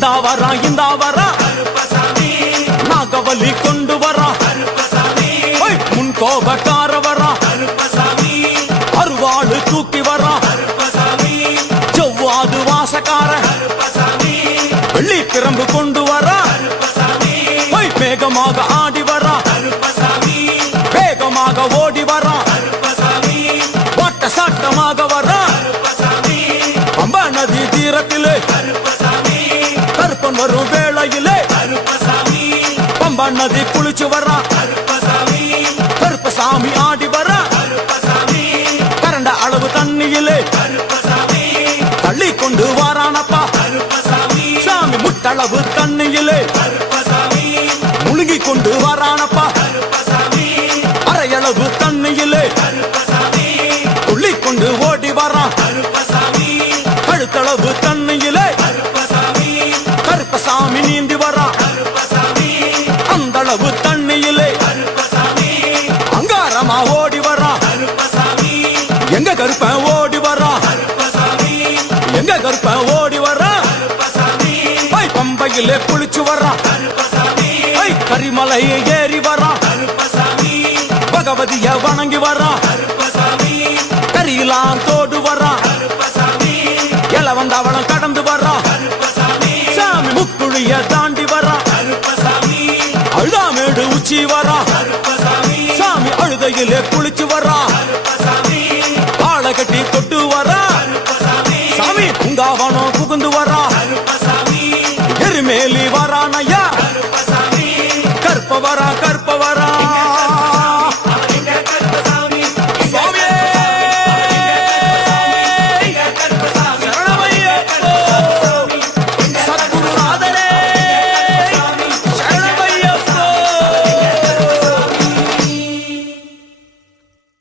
இந்தா வரா இந்தா வரா நாகவலி கொண்டு வரா. முன் கோபக்கார வரா அருவாடு தூக்கி வரா. செவ்வாது வாசக்கார. வெள்ளி பிரம்பு கொண்டு வரா. வேகமாக ஆடி வரா. வேகமாக ஓடி வரா. வட்ட சாட்டமாக வரும் வேளையிலே பம்பா நதி குளிச்சு வரா கருப்பசாமி. ஆடி வரா கரண்ட அளவு தண்ணியிலே தள்ளி கொண்டு வாரானப்பா. சாமி முட்டளவு தண்ணியிலே முழுகி கொண்டு வாரானப்பா. அரையளவு தண்ணியிலே தண்ணியிலே. அங்காரமா ஓடி வரான் எங்க கருப்பன் ஓடி வரான் எங்க கருப்பன் ஓடி வரான் ஐ, பம்பையிலே குளிச்சு வரான் ஐ, கரிமலை ஏறி வரான் பகவதிய வணங்கி வரான் கரியெல்லாம் தோடு வரான் உச்சி வரா சாமி அழுதையிலே குளிச்சு வரா.